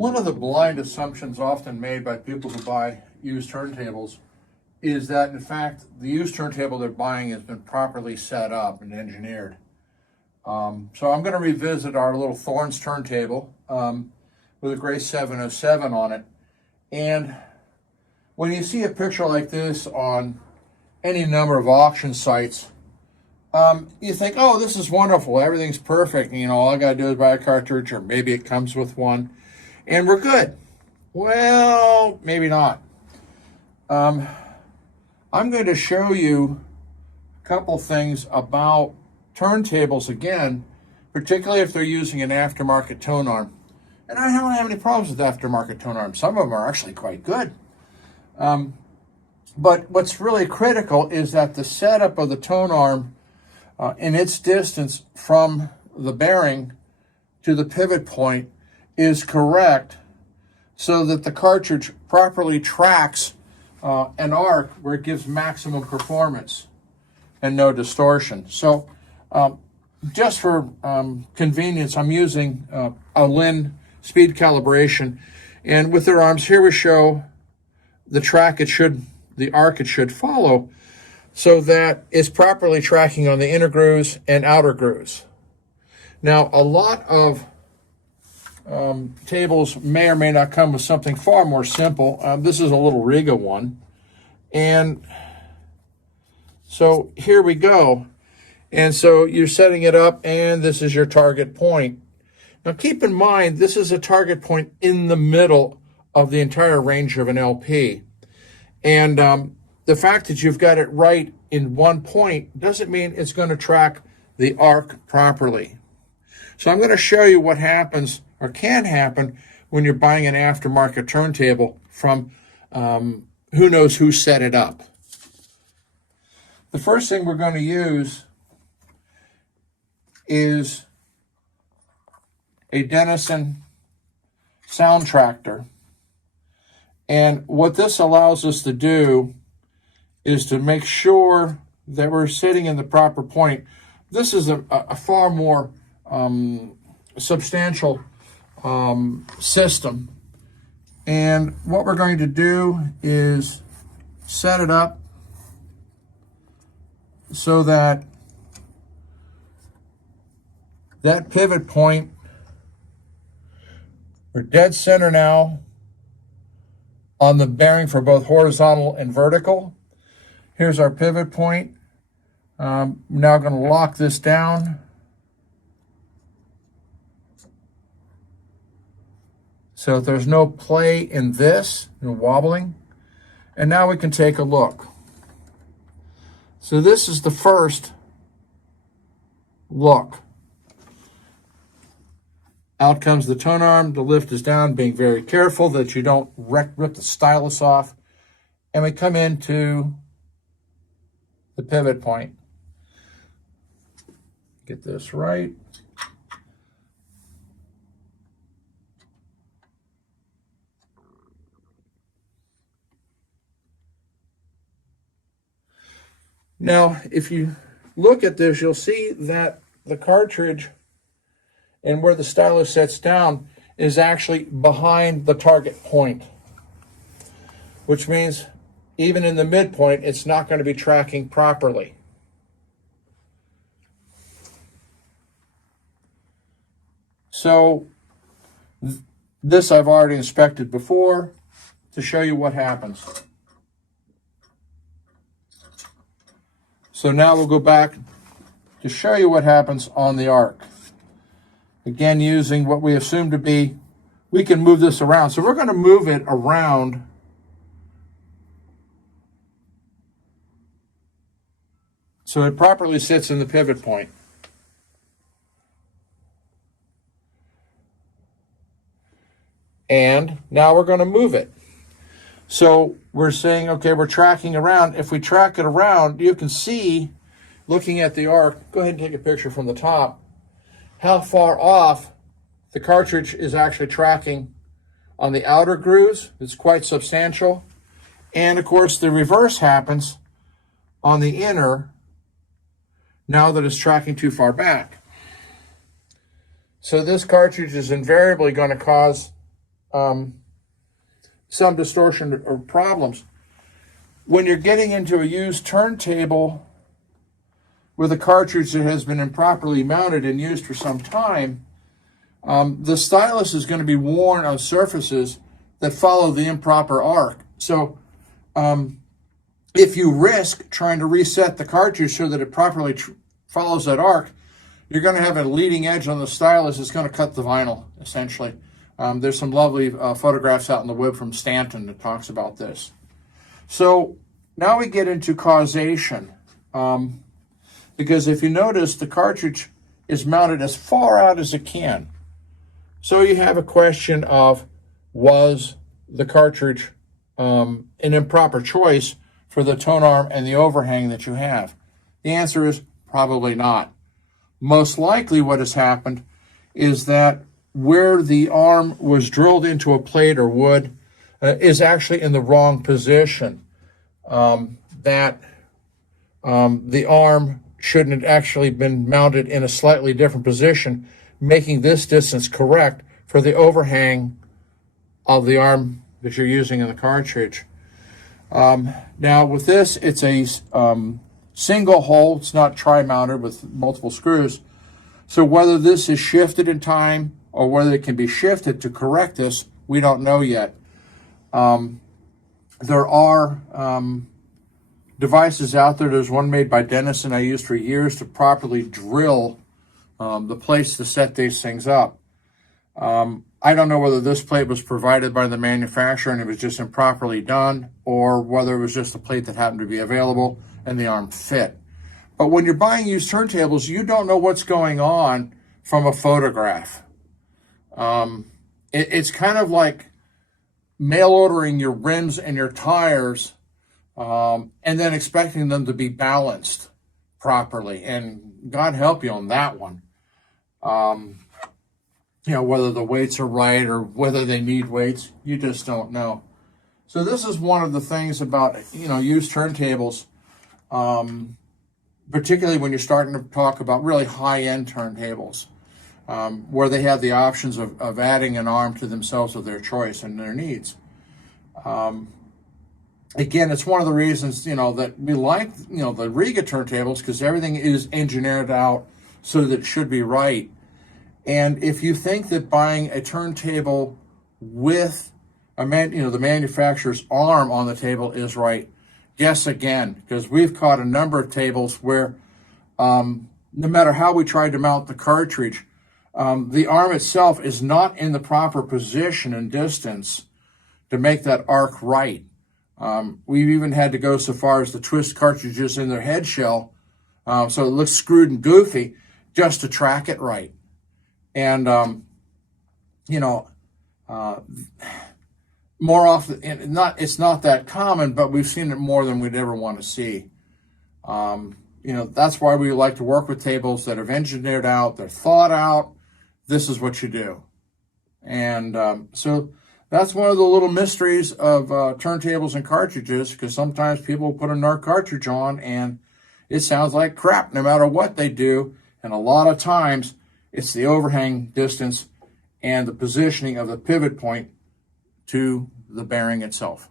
One of the blind assumptions often made by people who buy used turntables is that, in fact, the used turntable they're buying has been properly set up and engineered. So I'm going to revisit our little Thorns turntable with a gray 707 on it. And when you see a picture like this on any number of auction sites, you think, oh, this is wonderful, everything's perfect, you know, all I got to do is buy a cartridge, or maybe it comes with one, and we're good. Well, maybe not. I'm going to show you a couple things about turntables again, particularly if they're using an aftermarket tone arm. And I don't have any problems with aftermarket tone arms. Some of them are actually quite good. But what's really critical is that the setup of the tone arm and its distance from the bearing to the pivot point is correct, so that the cartridge properly tracks an arc where it gives maximum performance and no distortion. So just for convenience, I'm using a Lin speed calibration, and with their arms here we show the arc it should follow, so that it's properly tracking on the inner grooves and outer grooves. Now, a lot of tables may or may not come with something far more simple. This is a little Riga one. And so here we go. And so you're setting it up, and this is your target point. Now keep in mind, this is a target point in the middle of the entire range of an LP. And the fact that you've got it right in one point doesn't mean it's going to track the arc properly. So I'm going to show you what happens, or can happen, when you're buying an aftermarket turntable from who knows who set it up. The first thing we're going to use is a Denison sound tractor. And what this allows us to do is to make sure that we're sitting in the proper point. This is a far more substantial system. And what we're going to do is set it up so that that pivot point, we're dead center now on the bearing for both horizontal and vertical. Here's our pivot point. I'm now going to lock this down. So that there's no play in this, no wobbling. And now we can take a look. So this is the first look. Out comes the tone arm, the lift is down, being very careful that you don't rip the stylus off. And we come into the pivot point. Get this right. Now, if you look at this, you'll see that the cartridge and where the stylus sets down is actually behind the target point, which means even in the midpoint, it's not going to be tracking properly. So this I've already inspected before to show you what happens. So now we'll go back to show you what happens on the arc. Again, using what we assume to be, we can move this around. So we're going to move it around so it properly sits in the pivot point. And now we're going to move it. So we're saying, okay, we're tracking around. If we track it around, you can see, looking at the arc, go ahead and take a picture from the top, how far off the cartridge is actually tracking on the outer grooves. It's quite substantial. And of course, the reverse happens on the inner, now that it's tracking too far back. So this cartridge is invariably going to cause some distortion or problems. When you're getting into a used turntable with a cartridge that has been improperly mounted and used for some time, the stylus is going to be worn on surfaces that follow the improper arc. So if you risk trying to reset the cartridge so that it properly follows that arc, you're going to have a leading edge on the stylus that's going to cut the vinyl, essentially. There's some lovely photographs out in the web from Stanton that talks about this. So now we get into causation. Because if you notice, the cartridge is mounted as far out as it can. So you have a question of, was the cartridge an improper choice for the tone arm and the overhang that you have? The answer is probably not. Most likely what has happened is that where the arm was drilled into a plate or wood is actually in the wrong position. The arm shouldn't have actually been mounted in a slightly different position, making this distance correct for the overhang of the arm that you're using in the cartridge. Now with this, it's a single hole. It's not tri-mounted with multiple screws. So whether this is shifted in time or whether it can be shifted to correct this, we don't know yet. There are devices out there. There's one made by Dennison I used for years to properly drill the plates to set these things up. I don't know whether this plate was provided by the manufacturer and it was just improperly done, or whether it was just a plate that happened to be available and the arm fit. But when you're buying used turntables, you don't know what's going on from a photograph. It's kind of like mail ordering your rims and your tires and then expecting them to be balanced properly. And God help you on that one. You know, whether the weights are right or whether they need weights, you just don't know. So this is one of the things about, you know, used turntables, particularly when you're starting to talk about really high-end turntables, where they have the options of adding an arm to themselves of their choice and their needs. Again, it's one of the reasons, you know, that we like, you know, the Riga turntables, because everything is engineered out so that it should be right. And if you think that buying a turntable with the manufacturer's arm on the table is right, guess again, because we've caught a number of tables where no matter how we tried to mount the cartridge, the arm itself is not in the proper position and distance to make that arc right. We've even had to go so far as to twist cartridges in their head shell so it looks screwed and goofy just to track it right. And, more often, it's not that common, but we've seen it more than we'd ever want to see. That's why we like to work with tables that are engineered out, they're thought out. This is what you do. And so that's one of the little mysteries of turntables and cartridges, because sometimes people put a NARC cartridge on and it sounds like crap no matter what they do. And a lot of times it's the overhang distance and the positioning of the pivot point to the bearing itself.